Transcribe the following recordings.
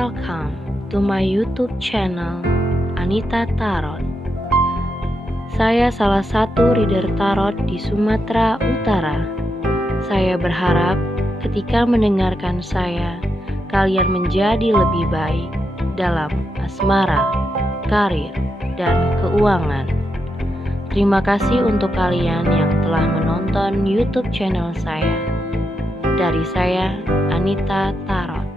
Welcome to my YouTube channel Anita Tarot. Saya salah satu reader tarot di Sumatera Utara. Saya berharap ketika mendengarkan saya, kalian menjadi lebih baik dalam asmara, karir, dan keuangan. Terima kasih untuk kalian yang telah menonton YouTube channel saya. Dari saya, Anita Tarot.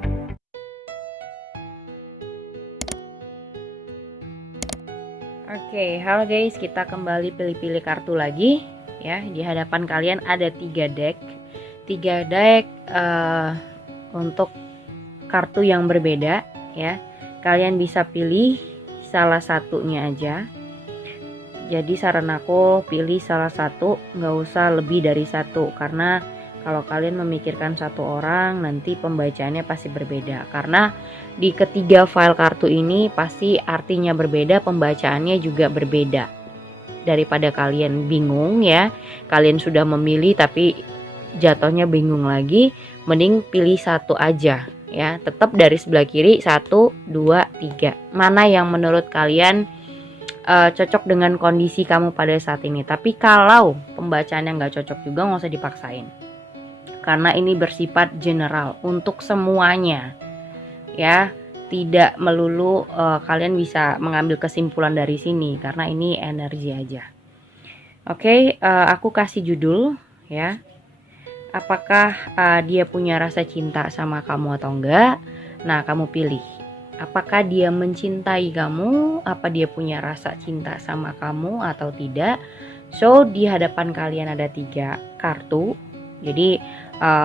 Oke, halo guys, kita kembali pilih-pilih kartu lagi ya. Di hadapan kalian ada 3 deck. 3 deck untuk kartu yang berbeda ya. Kalian bisa pilih salah satunya aja. Jadi saran aku pilih salah satu, nggak usah lebih dari satu, karena kalau kalian memikirkan satu orang nanti pembacaannya pasti berbeda. Karena di ketiga file kartu ini pasti artinya berbeda, pembacaannya juga berbeda. Daripada kalian bingung ya, kalian sudah memilih tapi jatuhnya bingung lagi, mending pilih satu aja ya. Tetap dari sebelah kiri 1, 2, 3. Mana yang menurut kalian cocok dengan kondisi kamu pada saat ini. Tapi kalau pembacaannya nggak cocok juga nggak usah dipaksain, karena ini bersifat general untuk semuanya ya. Tidak melulu kalian bisa mengambil kesimpulan dari sini, karena ini energi aja. Oke, aku kasih judul ya. Apakah dia punya rasa cinta sama kamu atau enggak? Nah, kamu pilih. Apakah dia mencintai kamu? Apa dia punya rasa cinta sama kamu atau tidak? So, di hadapan kalian ada 3 kartu. Jadi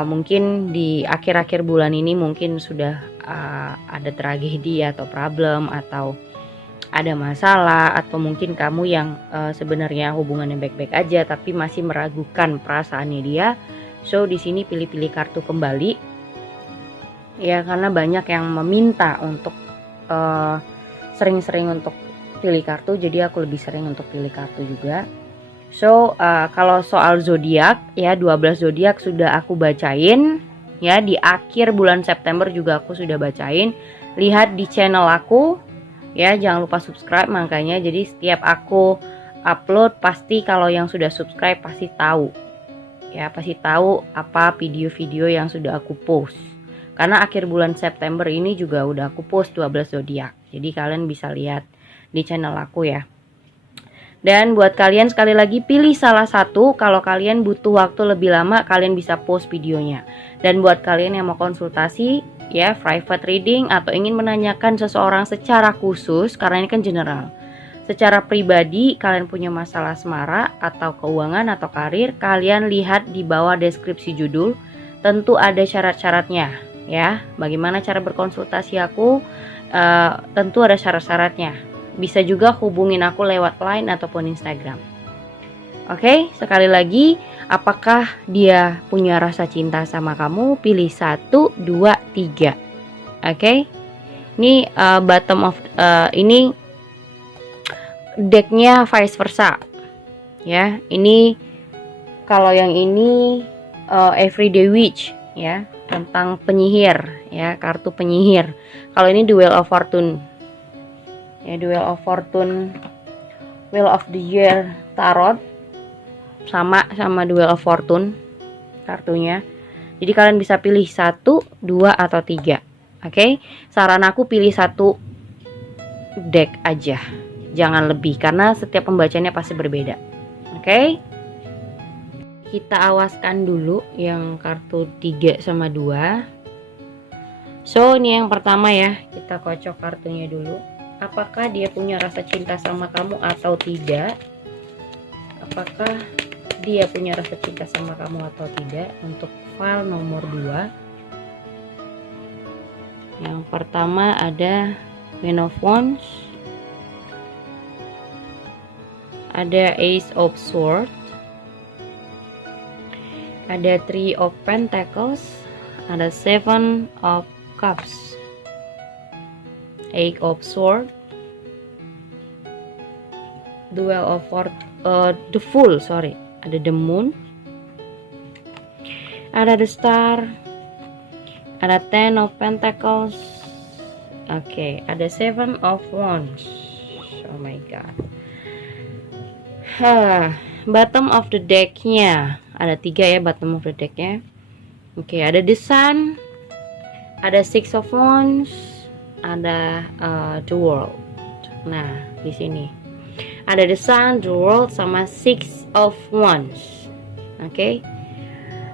mungkin di akhir-akhir bulan ini mungkin sudah ada tragedi atau problem, atau ada masalah, atau mungkin kamu yang sebenarnya hubungannya baik-baik aja tapi masih meragukan perasaannya dia. So, di sini pilih-pilih kartu kembali. Ya, karena banyak yang meminta untuk sering-sering untuk pilih kartu, jadi aku lebih sering untuk pilih kartu juga. So, kalau soal zodiak ya, 12 zodiak sudah aku bacain ya. Di akhir bulan September juga aku sudah bacain. Lihat di channel aku ya, jangan lupa subscribe makanya. Jadi setiap aku upload pasti, kalau yang sudah subscribe pasti tahu ya, pasti tahu apa video-video yang sudah aku post. Karena akhir bulan September ini juga udah aku post 12 zodiak. Jadi kalian bisa lihat di channel aku ya. Dan buat kalian sekali lagi pilih salah satu. Kalau kalian butuh waktu lebih lama, kalian bisa post videonya. Dan buat kalian yang mau konsultasi ya, private reading, atau ingin menanyakan seseorang secara khusus, karena ini kan general, secara pribadi, kalian punya masalah asmara atau keuangan atau karir, kalian lihat di bawah deskripsi judul. Tentu ada syarat-syaratnya ya. Bagaimana cara berkonsultasi aku, tentu ada syarat-syaratnya. Bisa juga hubungin aku lewat Line ataupun Instagram. Oke, sekali lagi, apakah dia punya rasa cinta sama kamu? Pilih 1, 2, 3. Oke. Ini bottom of ini decknya vice versa ya. Ini kalau yang ini Everyday Witch ya, tentang penyihir ya, kartu penyihir. Kalau ini The Wheel of Fortune ya, The Wheel of Fortune, Wheel of the Year Tarot, sama The Wheel of Fortune kartunya. Jadi kalian bisa pilih 1, 2, atau 3. Oke, saran aku pilih 1 deck aja, jangan lebih, karena setiap pembacanya pasti berbeda. Oke, kita awaskan dulu yang kartu 3 sama 2. So, ini yang pertama ya, kita kocok kartunya dulu. Apakah dia punya rasa cinta sama kamu atau tidak? Apakah dia punya rasa cinta sama kamu atau tidak? Untuk file nomor 2. Yang pertama ada Queen of Wands, ada Ace of Swords, ada 3 of Pentacles, ada 7 of Cups, 8 of Swords, Duel of the Fool, ada the Moon, ada the Star, ada 10 of Pentacles, Oke, ada Seven of Wands. Oh my god. Bottom of the decknya ada 3 ya, bottom of the decknya. Oke, ada the Sun, ada Six of Wands, ada the World. Nah, di sini ada the Sun, the World, sama Six of Wands. Oke.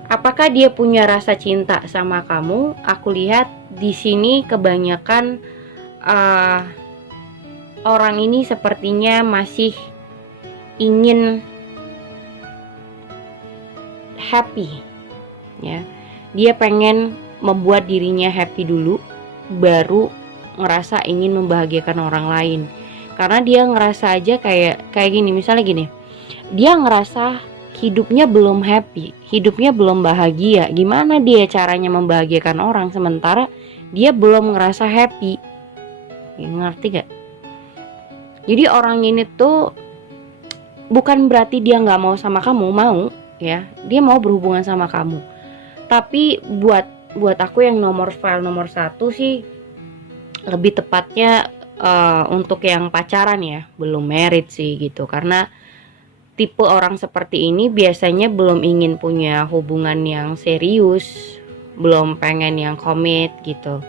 Apakah dia punya rasa cinta sama kamu? Aku lihat di sini kebanyakan orang ini sepertinya masih ingin happy, ya. Dia pengen membuat dirinya happy dulu, baru ngerasa ingin membahagiakan orang lain. Karena dia ngerasa aja kayak gini, misalnya gini, dia ngerasa hidupnya belum happy, hidupnya belum bahagia. Gimana dia caranya membahagiakan orang sementara dia belum ngerasa happy? Ngerti gak? Jadi orang ini tuh bukan berarti dia nggak mau sama kamu, mau ya, dia mau berhubungan sama kamu. Tapi buat aku yang file nomor 1 sih, lebih tepatnya untuk yang pacaran ya, belum married sih gitu. Karena tipe orang seperti ini biasanya belum ingin punya hubungan yang serius, belum pengen yang komit gitu.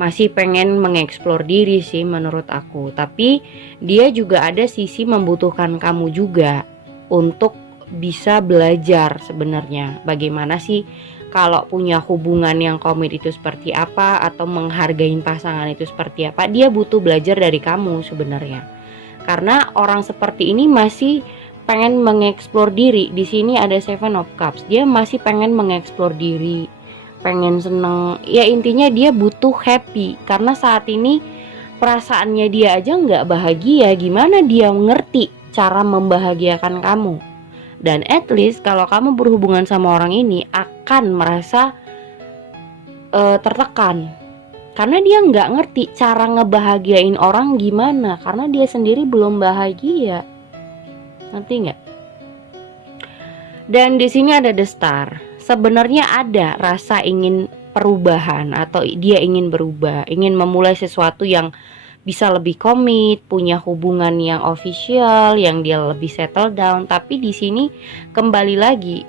Masih pengen mengeksplor diri sih menurut aku. Tapi dia juga ada sisi membutuhkan kamu juga untuk bisa belajar sebenarnya. Bagaimana sih kalau punya hubungan yang komit itu seperti apa, atau menghargai pasangan itu seperti apa. Dia butuh belajar dari kamu sebenarnya. Karena orang seperti ini masih pengen mengeksplor diri. Di sini ada Seven of Cups. Dia masih pengen mengeksplor diri, pengen seneng. Ya intinya dia butuh happy. Karena saat ini perasaannya dia aja nggak bahagia. Gimana dia ngerti cara membahagiakan kamu? Dan at least kalau kamu berhubungan sama orang ini akan merasa tertekan. Karena dia nggak ngerti cara ngebahagiain orang gimana. Karena dia sendiri belum bahagia. Ngerti nggak? Dan di sini ada the Star. Sebenarnya ada rasa ingin perubahan, atau dia ingin berubah, ingin memulai sesuatu yang bisa lebih komit, punya hubungan yang official, yang dia lebih settle down. Tapi di sini kembali lagi,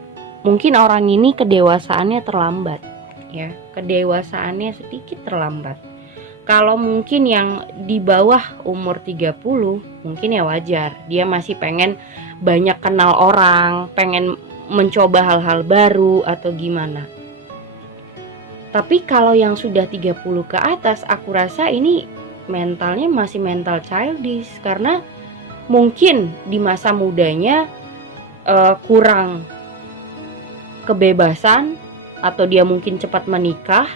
mungkin orang ini kedewasaannya terlambat, ya. Kedewasaannya sedikit terlambat. Kalau mungkin yang di bawah umur 30 mungkin ya wajar. Dia masih pengen banyak kenal orang, pengen mencoba hal-hal baru atau gimana. Tapi kalau yang sudah 30 ke atas, aku rasa ini mentalnya masih mental childish. Karena mungkin di masa mudanya kurang kebebasan, atau dia mungkin cepat menikah.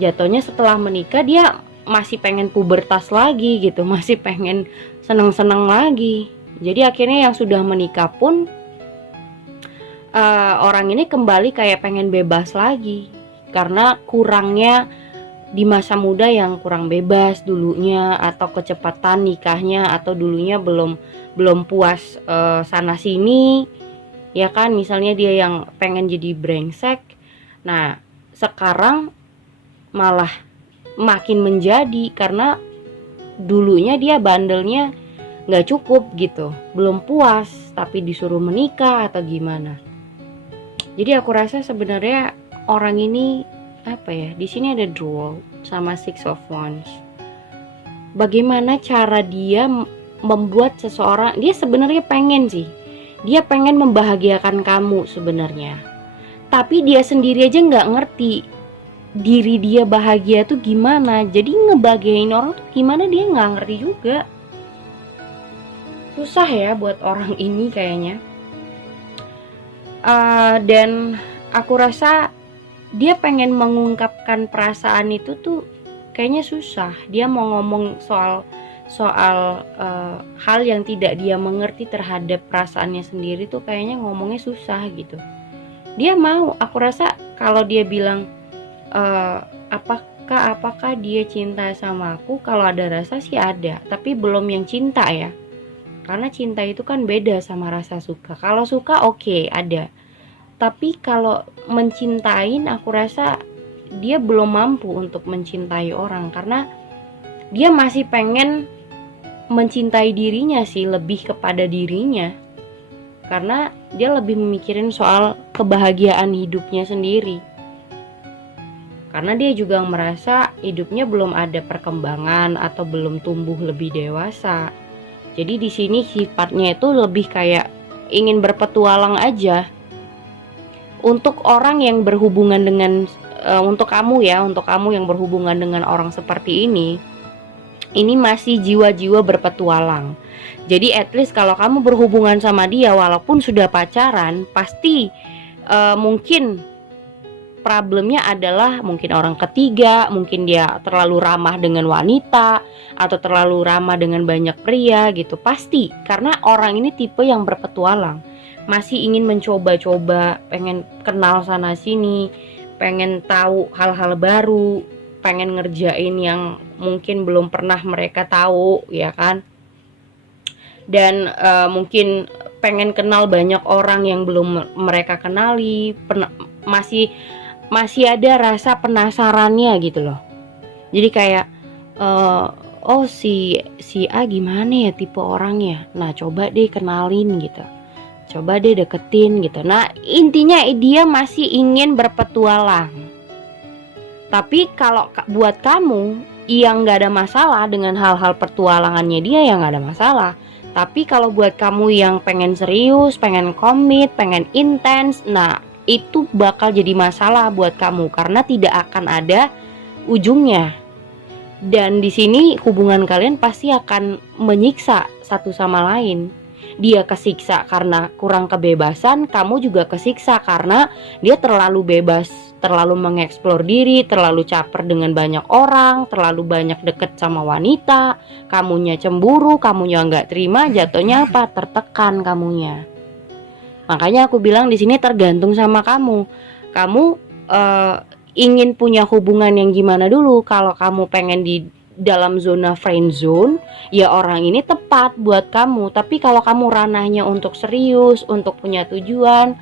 Jatuhnya setelah menikah dia masih pengen pubertas lagi gitu, masih pengen seneng-seneng lagi. Jadi akhirnya yang sudah menikah pun orang ini kembali kayak pengen bebas lagi. Karena kurangnya di masa muda yang kurang bebas dulunya, atau kecepatan nikahnya, atau dulunya belum puas sana sini. Ya kan, misalnya dia yang pengen jadi brengsek. Nah, sekarang malah makin menjadi karena dulunya dia bandelnya nggak cukup gitu, belum puas tapi disuruh menikah atau gimana. Jadi aku rasa sebenarnya orang ini apa ya, di sini ada The World sama Six of Wands. Bagaimana cara dia membuat seseorang, dia sebenarnya pengen sih, dia pengen membahagiakan kamu sebenarnya, tapi dia sendiri aja nggak ngerti diri dia bahagia tuh gimana. Jadi ngebahagiain orang tuh gimana dia nggak ngerti juga. Susah ya buat orang ini kayaknya. Dan aku rasa dia pengen mengungkapkan perasaan itu tuh kayaknya susah. Dia mau ngomong soal hal yang tidak dia mengerti terhadap perasaannya sendiri tuh kayaknya ngomongnya susah gitu. Dia mau, aku rasa kalau dia bilang apakah dia cinta sama aku, kalau ada rasa sih ada, tapi belum yang cinta ya. Karena cinta itu kan beda sama rasa suka. Kalau suka oke, ada. Tapi kalau mencintain aku rasa dia belum mampu untuk mencintai orang, karena dia masih pengen mencintai dirinya sih, lebih kepada dirinya, karena dia lebih memikirin soal kebahagiaan hidupnya sendiri, karena dia juga merasa hidupnya belum ada perkembangan atau belum tumbuh lebih dewasa. Jadi di sini sifatnya itu lebih kayak ingin berpetualang aja. Untuk orang yang berhubungan dengan untuk kamu yang berhubungan dengan orang seperti ini masih jiwa-jiwa berpetualang. Jadi at least kalau kamu berhubungan sama dia, walaupun sudah pacaran, pasti mungkin problemnya adalah mungkin orang ketiga, mungkin dia terlalu ramah dengan wanita atau terlalu ramah dengan banyak pria gitu. Pasti, karena orang ini tipe yang berpetualang, masih ingin mencoba-coba, pengen kenal sana sini, pengen tahu hal-hal baru, pengen ngerjain yang mungkin belum pernah mereka tahu, ya kan? Dan mungkin pengen kenal banyak orang yang belum mereka kenali, masih ada rasa penasarannya gitu loh. Jadi kayak oh si A gimana ya tipe orangnya, nah coba deh kenalin gitu, coba deh deketin gitu. Nah intinya dia masih ingin berpetualang. Tapi kalau buat kamu yang gak ada masalah dengan hal-hal petualangannya dia, yang gak ada masalah. Tapi kalau buat kamu yang pengen serius, pengen komit, pengen intens, nah itu bakal jadi masalah buat kamu, karena tidak akan ada ujungnya. Dan di sini hubungan kalian pasti akan menyiksa satu sama lain. Dia kesiksa karena kurang kebebasan, kamu juga kesiksa karena dia terlalu bebas, terlalu mengeksplor diri, terlalu caper dengan banyak orang, terlalu banyak deket sama wanita. Kamunya cemburu, kamunya nggak terima, jatuhnya apa? Tertekan kamunya. Makanya aku bilang di sini tergantung sama kamu. Kamu ingin punya hubungan yang gimana dulu? Kalau kamu pengen di dalam zona friend zone, ya orang ini tepat buat kamu. Tapi kalau kamu ranahnya untuk serius, untuk punya tujuan,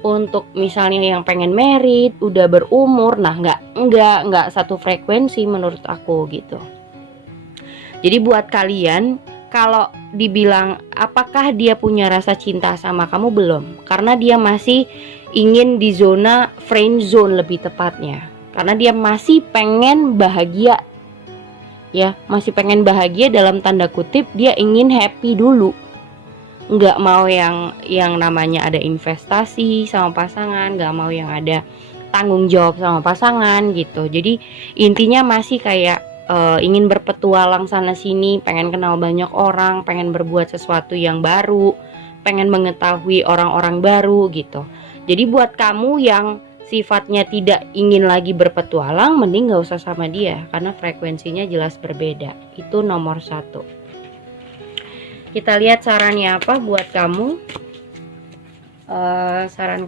untuk misalnya yang pengen married, udah berumur, nah nggak satu frekuensi menurut aku gitu. Jadi buat kalian, kalau dibilang apakah dia punya rasa cinta sama kamu, belum, karena dia masih ingin di zona friend zone lebih tepatnya, karena dia masih pengen bahagia. Ya, masih pengen bahagia dalam tanda kutip, dia ingin happy dulu. Nggak mau yang namanya ada investasi sama pasangan, nggak mau yang ada tanggung jawab sama pasangan gitu. Jadi intinya masih kayak ingin berpetualang sana sini, pengen kenal banyak orang, pengen berbuat sesuatu yang baru, pengen mengetahui orang-orang baru gitu. Jadi buat kamu yang sifatnya tidak ingin lagi berpetualang, mending gak usah sama dia, karena frekuensinya jelas berbeda. Itu nomor 1. Kita lihat sarannya apa buat kamu. Saran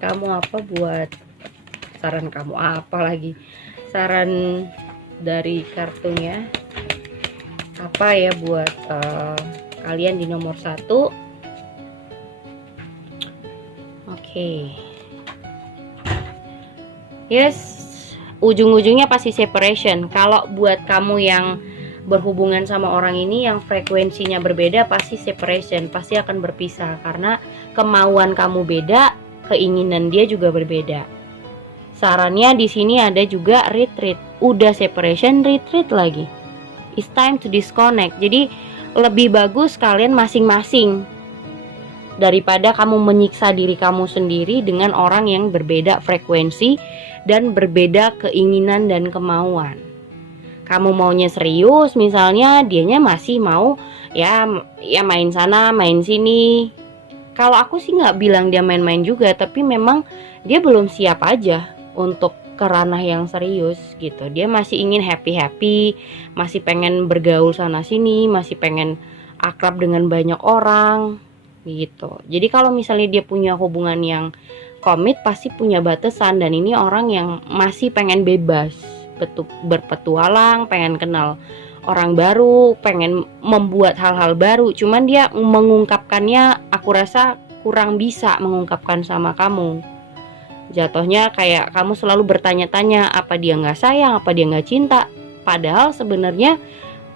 dari kartunya apa ya buat kalian di nomor 1. Oke. Yes, ujung-ujungnya pasti separation. Kalau buat kamu yang berhubungan sama orang ini yang frekuensinya berbeda, pasti separation, pasti akan berpisah, karena kemauan kamu beda, keinginan dia juga berbeda. Sarannya di sini ada juga retreat. Udah separation, retreat lagi. It's time to disconnect. Jadi lebih bagus kalian masing-masing daripada kamu menyiksa diri kamu sendiri dengan orang yang berbeda frekuensi dan berbeda keinginan dan kemauan. Kamu maunya serius misalnya, dianya masih mau ya main sana main sini. Kalau aku sih nggak bilang dia main-main juga, tapi memang dia belum siap aja untuk ke ranah yang serius gitu. Dia masih ingin happy-happy, masih pengen bergaul sana sini, masih pengen akrab dengan banyak orang gitu. Jadi kalau misalnya dia punya hubungan yang komit, pasti punya batasan. Dan ini orang yang masih pengen bebas, berpetualang, pengen kenal orang baru, pengen membuat hal-hal baru. Cuman dia mengungkapkannya, aku rasa kurang bisa mengungkapkan sama kamu Jatuhnya kayak kamu selalu bertanya-tanya apa dia nggak sayang, apa dia nggak cinta. Padahal sebenarnya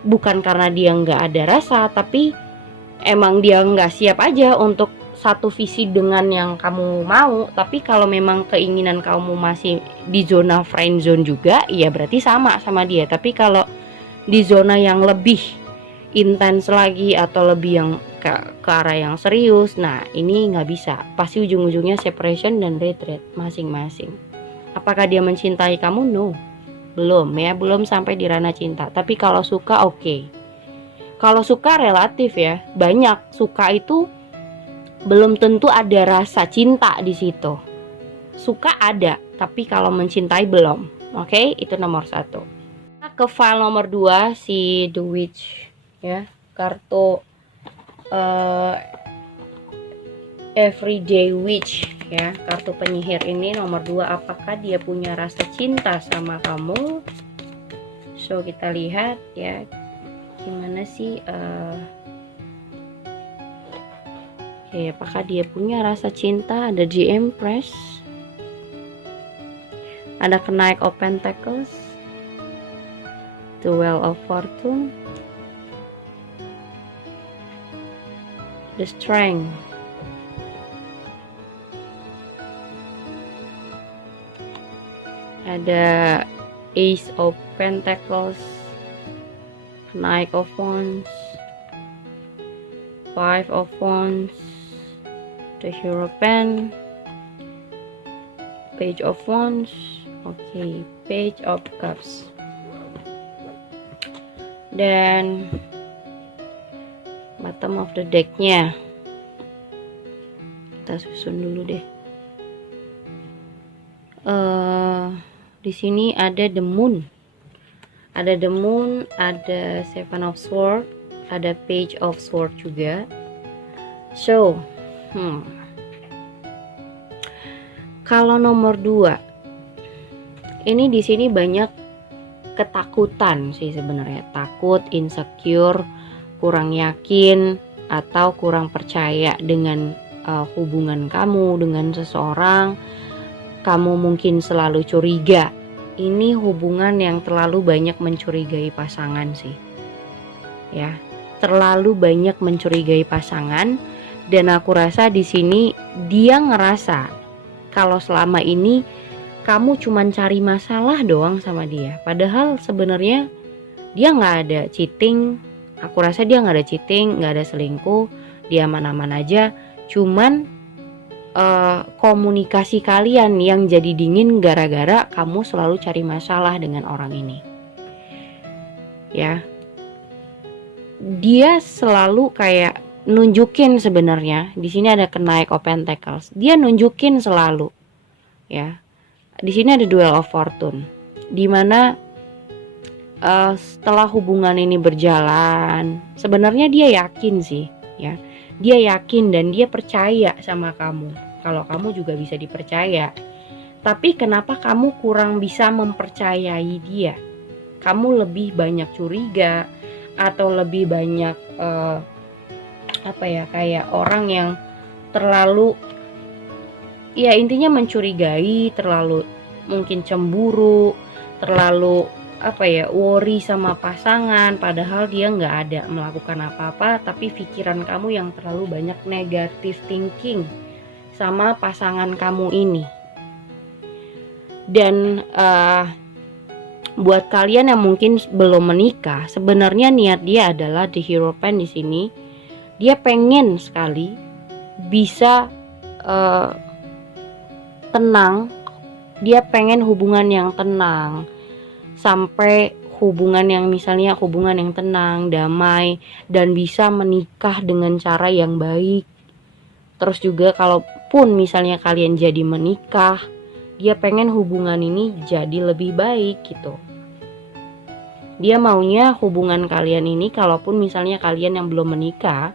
bukan karena dia nggak ada rasa, tapi emang dia nggak siap aja untuk satu visi dengan yang kamu mau. Tapi kalau memang keinginan kamu masih di zona friend zone juga, ya berarti sama dia. Tapi kalau di zona yang lebih intens lagi atau lebih yang ke arah yang serius, nah ini nggak bisa. Pasti ujung-ujungnya separation dan retreat masing-masing. Apakah dia mencintai kamu? No, belum ya, belum sampai di ranah cinta. Tapi kalau suka oke. Kalau suka relatif ya, banyak suka itu belum tentu ada rasa cinta di situ. Suka ada, tapi kalau mencintai belum. Oke, itu nomor 1. Nah, ke file nomor 2 si The Witch ya, kartu Everyday Witch ya, kartu penyihir ini nomor 2. Apakah dia punya rasa cinta sama kamu? So kita lihat ya, gimana sih Oke, apakah dia punya rasa cinta? Ada The Empress, ada Knight of Pentacles, The Wheel of Fortune, The Strength, ada Ace of Pentacles, Knight of Wands, Five of Wands, The Hierophant, Page of Wands, oke, Page of Cups, dan bottom of the decknya kita susun dulu deh. Di sini ada the moon, ada Seven of Swords, ada Page of Swords juga. So kalau nomor 2 ini di sini banyak ketakutan sih sebenarnya, takut, insecure, kurang yakin atau kurang percaya dengan hubungan kamu dengan seseorang. Kamu mungkin selalu curiga. Ini hubungan yang terlalu banyak mencurigai pasangan sih ya, terlalu banyak mencurigai pasangan. Dan aku rasa di sini dia ngerasa kalau selama ini kamu cuman cari masalah doang sama dia. Padahal sebenarnya dia nggak ada cheating. Aku rasa dia nggak ada cheating, nggak ada selingkuh. Dia aman-aman aja. Cuman komunikasi kalian yang jadi dingin gara-gara kamu selalu cari masalah dengan orang ini. Ya, dia selalu kayak nunjukin sebenarnya. Di sini ada Knight of Pentacles. Dia nunjukin selalu ya. Di sini ada Duel of Fortune, dimana setelah hubungan ini berjalan, sebenarnya dia yakin sih ya. Dia yakin dan dia percaya sama kamu. Kalau kamu juga bisa dipercaya. Tapi kenapa kamu kurang bisa mempercayai dia? Kamu lebih banyak curiga atau lebih banyak kayak orang yang terlalu, ya intinya mencurigai, terlalu mungkin cemburu, terlalu worry sama pasangan, padahal dia nggak ada melakukan apa-apa, tapi pikiran kamu yang terlalu banyak negative thinking sama pasangan kamu ini. Dan buat kalian yang mungkin belum menikah, sebenarnya niat dia adalah The Hierophant di sini. Dia pengen sekali bisa tenang. Dia pengen hubungan yang tenang, sampai hubungan yang tenang, damai, dan bisa menikah dengan cara yang baik. Terus juga kalaupun misalnya kalian jadi menikah, dia pengen hubungan ini jadi lebih baik gitu. Dia maunya hubungan kalian ini, kalaupun misalnya kalian yang belum menikah,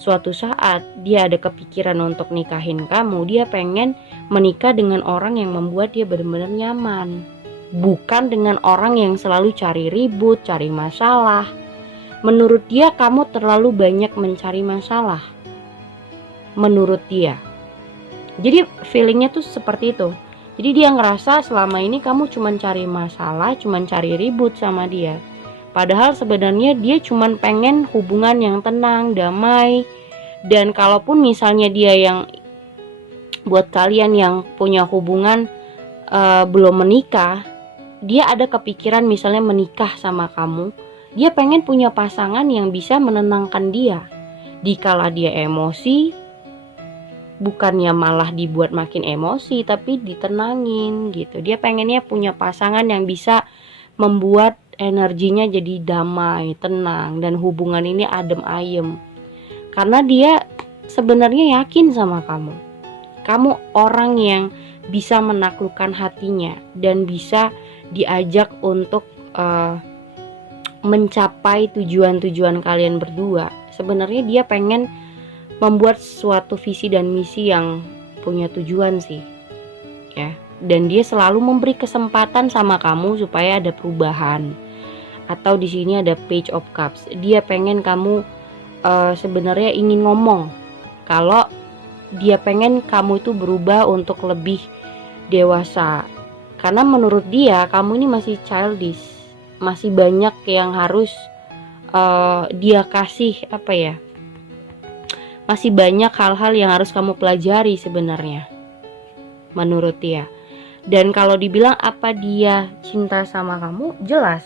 suatu saat dia ada kepikiran untuk nikahin kamu, dia pengen menikah dengan orang yang membuat dia benar-benar nyaman, bukan dengan orang yang selalu cari ribut, cari masalah. Menurut dia kamu terlalu banyak mencari masalah, menurut dia. Jadi feelingnya tuh seperti itu. Jadi dia ngerasa selama ini kamu cuman cari masalah, cuman cari ribut sama dia. Padahal sebenarnya dia cuman pengen hubungan yang tenang, damai. Dan kalaupun misalnya dia yang buat kalian yang punya hubungan belum menikah, dia ada kepikiran misalnya menikah sama kamu. Dia pengen punya pasangan yang bisa menenangkan dia. Dikala dia emosi, bukannya malah dibuat makin emosi, tapi ditenangin gitu. Dia pengennya punya pasangan yang bisa membuat energinya jadi damai, tenang, dan hubungan ini adem ayem. Karena dia sebenarnya yakin sama kamu. Kamu orang yang bisa menaklukkan hatinya dan bisa diajak untuk mencapai tujuan-tujuan kalian berdua. Sebenarnya dia pengen membuat suatu visi dan misi yang punya tujuan sih, ya. Dan dia selalu memberi kesempatan sama kamu supaya ada perubahan. Atau di sini ada Page of Cups. Dia pengen kamu sebenarnya ingin ngomong kalau dia pengen kamu itu berubah untuk lebih dewasa. Karena menurut dia kamu ini masih childish, masih banyak yang harus dia kasih masih banyak hal-hal yang harus kamu pelajari sebenarnya menurut dia. Dan kalau dibilang apa dia cinta sama kamu, jelas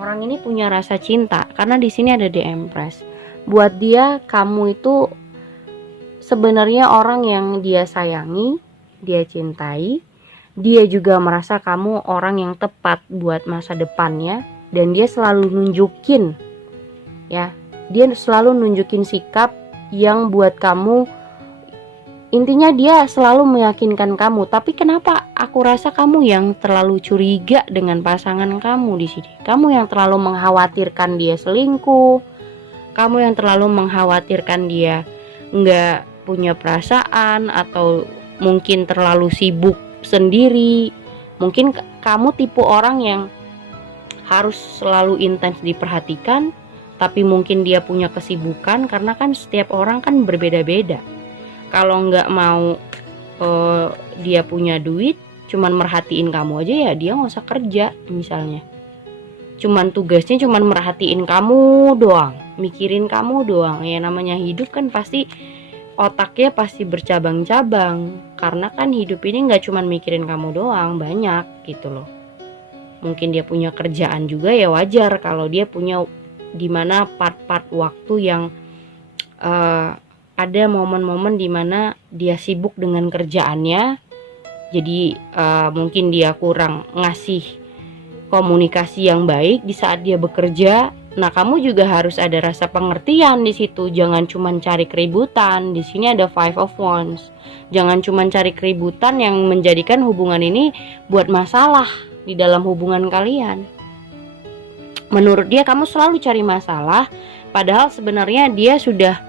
orang ini punya rasa cinta karena di sini ada The Empress. Buat dia kamu itu sebenarnya orang yang dia sayangi, dia cintai. Dia juga merasa kamu orang yang tepat buat masa depannya, dan dia selalu nunjukin, ya, dia selalu nunjukin sikap yang buat kamu, intinya dia selalu meyakinkan kamu. Tapi kenapa aku rasa kamu yang terlalu curiga dengan pasangan kamu di sini? Kamu yang terlalu mengkhawatirkan dia selingkuh, kamu yang terlalu mengkhawatirkan dia nggak punya perasaan, atau mungkin terlalu sibuk sendiri. Mungkin kamu tipe orang yang harus selalu intens diperhatikan, tapi mungkin dia punya kesibukan karena kan setiap orang kan berbeda-beda. Kalau nggak mau dia punya duit, cuman merhatiin kamu aja, ya dia nggak usah kerja misalnya. Cuman tugasnya cuman merhatiin kamu doang, mikirin kamu doang. Ya namanya hidup kan pasti otaknya pasti bercabang-cabang, karena kan hidup ini nggak cuman mikirin kamu doang, banyak gitu loh. Mungkin dia punya kerjaan juga, ya wajar kalau dia punya dimana part-part waktu yang ada momen-momen dimana dia sibuk dengan kerjaannya. Jadi mungkin dia kurang ngasih komunikasi yang baik di saat dia bekerja. Nah, kamu juga harus ada rasa pengertian di situ. Jangan cuma cari keributan. Di sini ada Five of Wands. Jangan cuma cari keributan yang menjadikan hubungan ini buat masalah di dalam hubungan kalian. Menurut dia kamu selalu cari masalah, padahal sebenarnya dia sudah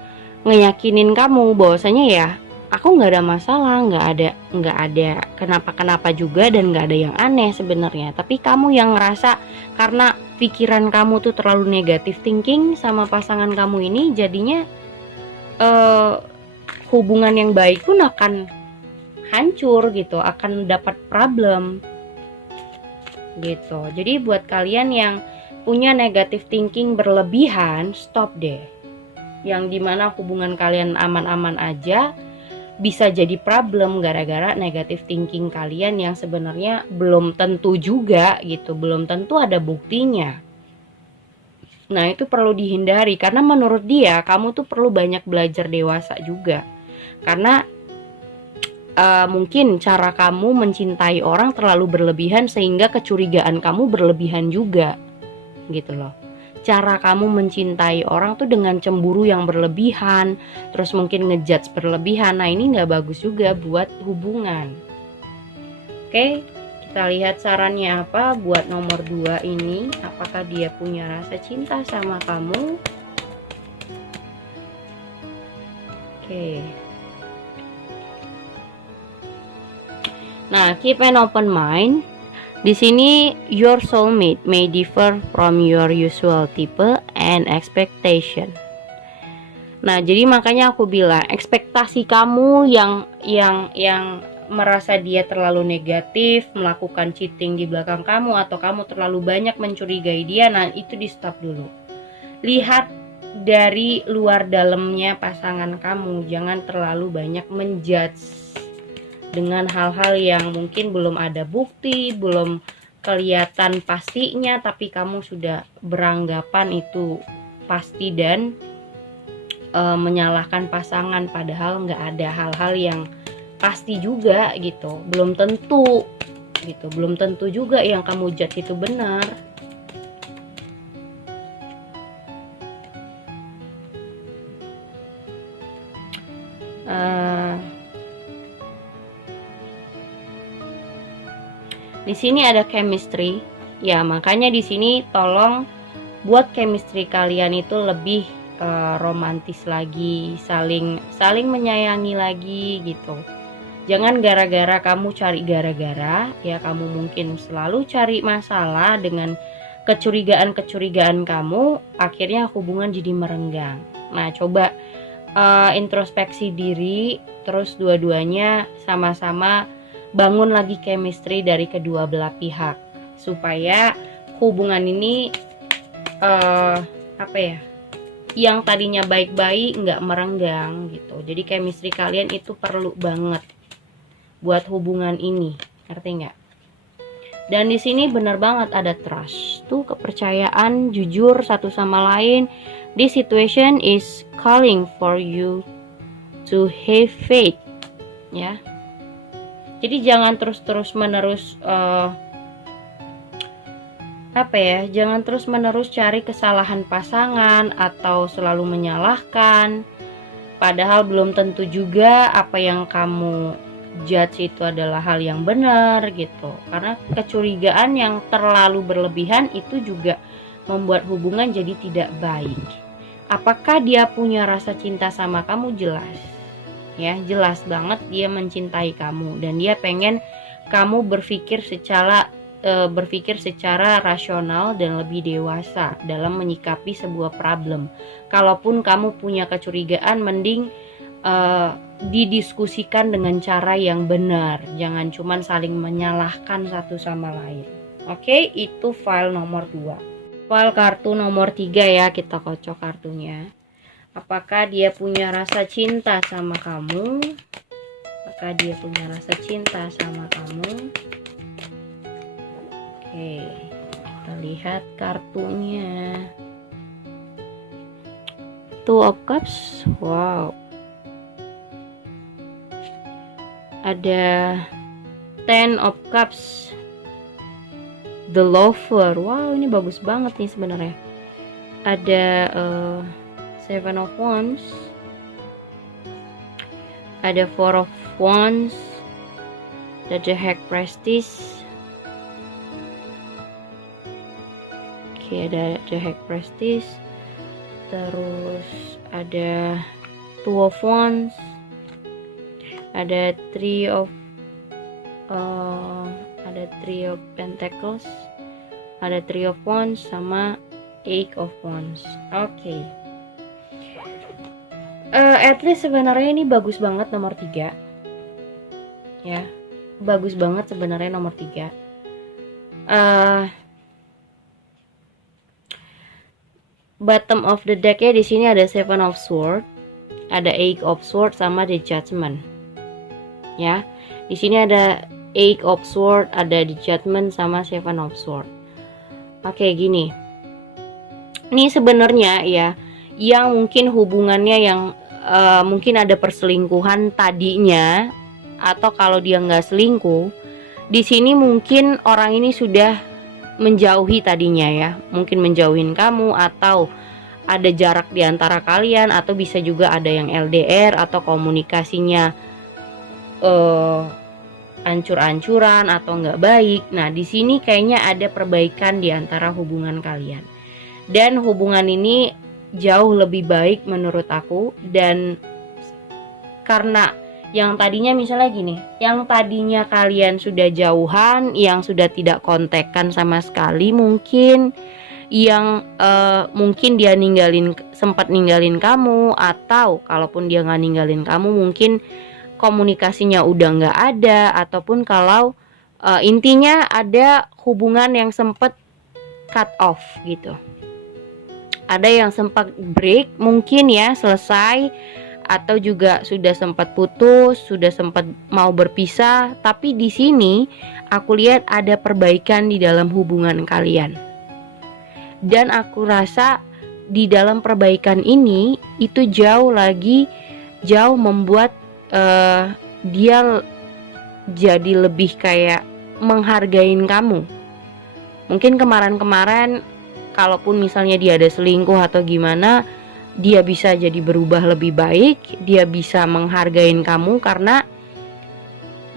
ngeyakinin kamu bahwasanya ya aku nggak ada masalah, nggak ada kenapa-kenapa juga, dan nggak ada yang aneh sebenarnya. Tapi kamu yang ngerasa karena pikiran kamu tuh terlalu negatif thinking sama pasangan kamu ini, jadinya hubungan yang baik pun akan hancur gitu, akan dapat problem gitu. Jadi buat kalian yang punya negative thinking berlebihan, stop deh. Yang dimana hubungan kalian aman-aman aja bisa jadi problem gara-gara negative thinking kalian yang sebenarnya belum tentu juga gitu, belum tentu ada buktinya. Nah, itu perlu dihindari karena menurut dia kamu tuh perlu banyak belajar dewasa juga. Karena mungkin cara kamu mencintai orang terlalu berlebihan sehingga kecurigaan kamu berlebihan juga gitu loh. Cara kamu mencintai orang tuh dengan cemburu yang berlebihan, terus mungkin ngejudge berlebihan. Nah, ini gak bagus juga buat hubungan. Oke, kita lihat sarannya apa buat nomor 2 ini. Apakah dia punya rasa cinta sama kamu? Oke. Nah, keep an open mind. Di sini your soulmate may differ from your usual type and expectation. Nah, jadi makanya aku bilang ekspektasi kamu yang merasa dia terlalu negatif, melakukan cheating di belakang kamu, atau kamu terlalu banyak mencurigai dia, nah itu di stop dulu. Lihat dari luar dalamnya pasangan kamu, jangan terlalu banyak menjudge dengan hal-hal yang mungkin belum ada bukti, belum kelihatan pastinya, tapi kamu sudah beranggapan itu pasti dan menyalahkan pasangan, padahal nggak ada hal-hal yang pasti juga gitu, belum tentu gitu, belum tentu juga yang kamu judge itu benar. Di sini ada chemistry, ya makanya di sini tolong buat chemistry kalian itu lebih romantis lagi, saling menyayangi lagi gitu. Jangan gara-gara kamu cari gara-gara, ya kamu mungkin selalu cari masalah dengan kecurigaan kamu, akhirnya hubungan jadi merenggang. Nah, coba introspeksi diri, terus dua-duanya sama-sama bangun lagi chemistry dari kedua belah pihak supaya hubungan ini yang tadinya baik-baik nggak merenggang gitu. Jadi chemistry kalian itu perlu banget buat hubungan ini, ngerti nggak? Dan di sini benar banget ada trust, tuh kepercayaan, jujur satu sama lain. This situation is calling for you to have faith, ya. Jadi jangan terus menerus jangan terus menerus cari kesalahan pasangan atau selalu menyalahkan, padahal belum tentu juga apa yang kamu judge itu adalah hal yang benar gitu. Karena kecurigaan yang terlalu berlebihan itu juga membuat hubungan jadi tidak baik. Apakah dia punya rasa cinta sama kamu? Jelas. Ya, jelas banget dia mencintai kamu dan dia pengen kamu berpikir secara rasional dan lebih dewasa dalam menyikapi sebuah problem. Kalaupun kamu punya kecurigaan, mending didiskusikan dengan cara yang benar, jangan cuman saling menyalahkan satu sama lain. Oke, itu file nomor 2. File kartu nomor 3 ya, kita kocok kartunya. Apakah dia punya rasa cinta sama kamu? Apakah dia punya rasa cinta sama kamu? Oke, kita lihat kartunya. Two of Cups. Wow. Ada Ten of Cups. The Lover. Wow, ini bagus banget nih sebenarnya. Ada Seven of Wands, ada Four of Wands, ada The High Priestess. Oke, ada The High Priestess. Terus ada Two of Wands, ada Three of Pentacles, ada Three of Wands sama Eight of Wands. Oke. At least sebenarnya ini bagus banget nomor 3 ya, bagus banget sebenarnya nomor 3. Bottom of the deck ya, di sini ada Seven of Swords, ada Eight of Swords sama The Judgment ya. Di sini ada Eight of Swords, ada The Judgment sama Seven of Swords. Oke, gini, ini sebenarnya ya, yang mungkin hubungannya yang mungkin ada perselingkuhan tadinya, atau kalau dia nggak selingkuh, di sini mungkin orang ini sudah menjauhi tadinya ya, mungkin menjauhin kamu, atau ada jarak di antara kalian, atau bisa juga ada yang LDR atau komunikasinya ancur-ancuran atau nggak baik. Nah, di sini kayaknya ada perbaikan di antara hubungan kalian, dan hubungan ini jauh lebih baik menurut aku. Dan karena yang tadinya misalnya gini, yang tadinya kalian sudah jauhan, yang sudah tidak kontekan sama sekali, mungkin yang mungkin dia sempat ninggalin kamu, atau kalaupun dia nggak ninggalin kamu, mungkin komunikasinya udah nggak ada, ataupun kalau intinya ada hubungan yang sempat cut off gitu. Ada yang sempat break mungkin ya, selesai, atau juga sudah sempat putus, sudah sempat mau berpisah. Tapi di sini aku lihat ada perbaikan di dalam hubungan kalian. Dan aku rasa di dalam perbaikan ini itu jauh membuat dia jadi lebih kayak menghargain kamu. Mungkin kemarin-kemarin kalaupun misalnya dia ada selingkuh atau gimana, dia bisa jadi berubah lebih baik, dia bisa menghargain kamu karena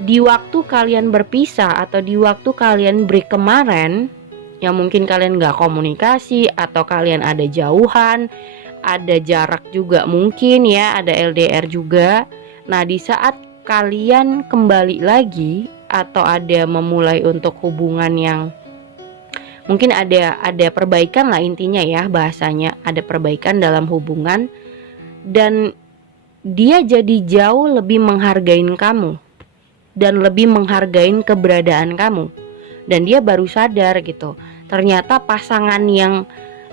di waktu kalian berpisah atau di waktu kalian break kemarin, yang mungkin kalian gak komunikasi atau kalian ada jauhan, ada jarak juga mungkin ya, ada LDR juga. Nah, di saat kalian kembali lagi atau ada memulai untuk hubungan yang mungkin ada perbaikan lah, intinya ya bahasanya, ada perbaikan dalam hubungan, dan dia jadi jauh lebih menghargain kamu dan lebih menghargain keberadaan kamu. Dan dia baru sadar gitu, ternyata pasangan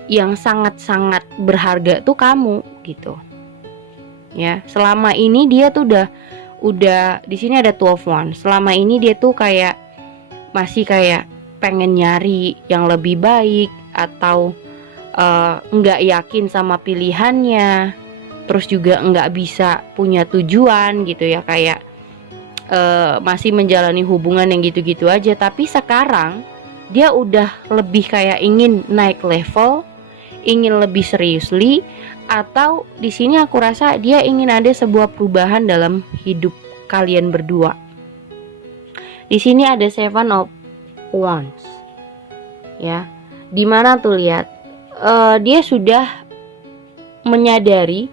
yang sangat-sangat berharga tuh kamu gitu. Ya, selama ini dia tuh udah di sini ada 12 Wands. Selama ini dia tuh kayak masih kayak pengen nyari yang lebih baik, atau nggak yakin sama pilihannya, terus juga nggak bisa punya tujuan gitu ya, kayak masih menjalani hubungan yang gitu-gitu aja. Tapi sekarang dia udah lebih kayak ingin naik level, ingin lebih seriously, atau di sini aku rasa dia ingin ada sebuah perubahan dalam hidup kalian berdua. Di sini ada 7 of Wands, ya, dimana tuh lihat dia sudah menyadari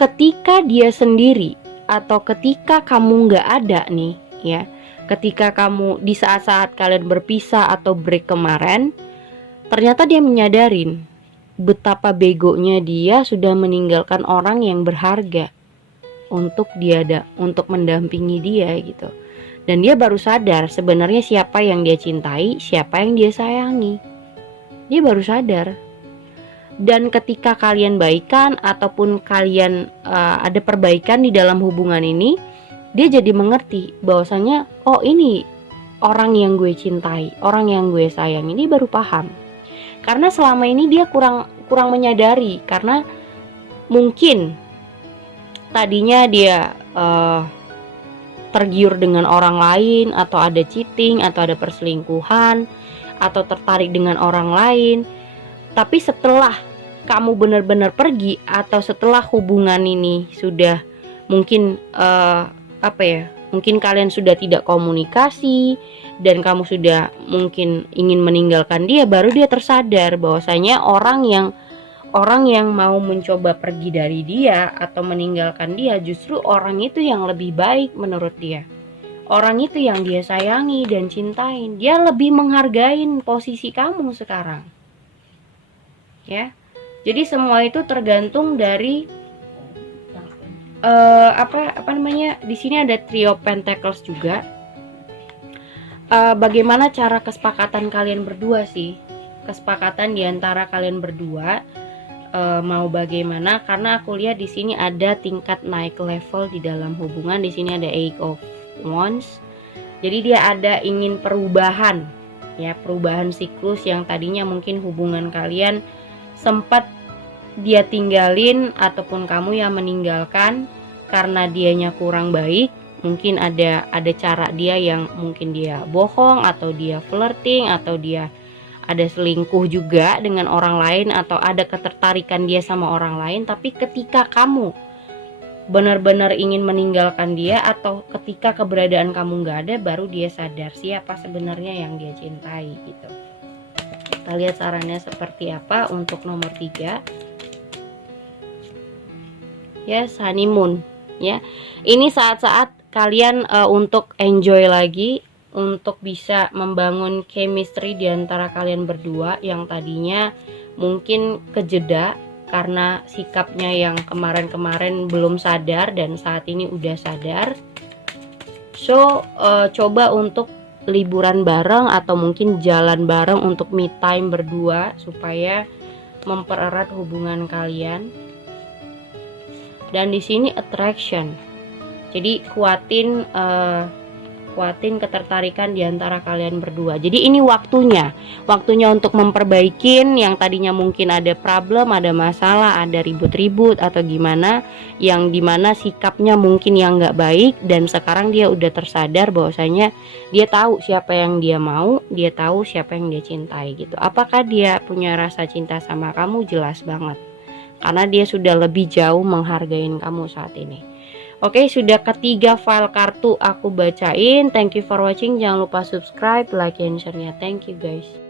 ketika dia sendiri atau ketika kamu nggak ada nih, ya, ketika kamu di saat-saat kalian berpisah atau break kemarin, ternyata dia menyadarin betapa begonya dia sudah meninggalkan orang yang berharga untuk mendampingi dia gitu. Dan dia baru sadar sebenarnya siapa yang dia cintai, siapa yang dia sayangi. Dia baru sadar. Dan ketika kalian baikan ataupun kalian ada perbaikan di dalam hubungan ini, dia jadi mengerti bahwasanya oh, ini orang yang gue cintai, orang yang gue sayang. Ini baru paham. Karena selama ini dia kurang menyadari, karena mungkin tadinya dia tergiur dengan orang lain, atau ada cheating, atau ada perselingkuhan, atau tertarik dengan orang lain. Tapi setelah kamu benar-benar pergi, atau setelah hubungan ini sudah mungkin mungkin kalian sudah tidak komunikasi dan kamu sudah mungkin ingin meninggalkan dia, baru dia tersadar bahwasanya orang yang mau mencoba pergi dari dia atau meninggalkan dia justru orang itu yang lebih baik menurut dia. Orang itu yang dia sayangi dan cintain. Dia lebih menghargain posisi kamu sekarang. Ya. Jadi semua itu tergantung dari di sini ada Trio Pentacles juga. Bagaimana cara kesepakatan kalian berdua sih? Kesepakatan di antara kalian berdua mau bagaimana? Karena aku lihat di sini ada tingkat naik level di dalam hubungan. Di sini ada 8 of Wands. Jadi dia ada ingin perubahan, ya, perubahan siklus yang tadinya mungkin hubungan kalian sempat dia tinggalin ataupun kamu yang meninggalkan karena dianya kurang baik. Mungkin ada cara dia yang mungkin dia bohong, atau dia flirting, atau dia ada selingkuh juga dengan orang lain, atau ada ketertarikan dia sama orang lain. Tapi ketika kamu benar-benar ingin meninggalkan dia, atau ketika keberadaan kamu nggak ada, baru dia sadar siapa sebenarnya yang dia cintai gitu. Kita lihat sarannya seperti apa untuk nomor 3. Ya, honeymoon, ya. Ini saat-saat kalian untuk enjoy lagi, untuk bisa membangun chemistry di antara kalian berdua yang tadinya mungkin kejeda karena sikapnya yang kemarin-kemarin belum sadar dan saat ini udah sadar. So coba untuk liburan bareng atau mungkin jalan bareng untuk me time berdua supaya mempererat hubungan kalian. Dan di sini attraction, jadi kuatin ketertarikan di antara kalian berdua. Jadi ini waktunya untuk memperbaikin yang tadinya mungkin ada problem, ada masalah, ada ribut-ribut atau gimana, yang dimana sikapnya mungkin yang nggak baik, dan sekarang dia udah tersadar bahwasanya dia tahu siapa yang dia mau, dia tahu siapa yang dia cintai gitu. Apakah dia punya rasa cinta sama kamu? Jelas banget, karena dia sudah lebih jauh menghargai kamu saat ini. Oke, sudah ketiga file kartu aku bacain. Thank you for watching. Jangan lupa subscribe, like, and share-nya. Thank you guys.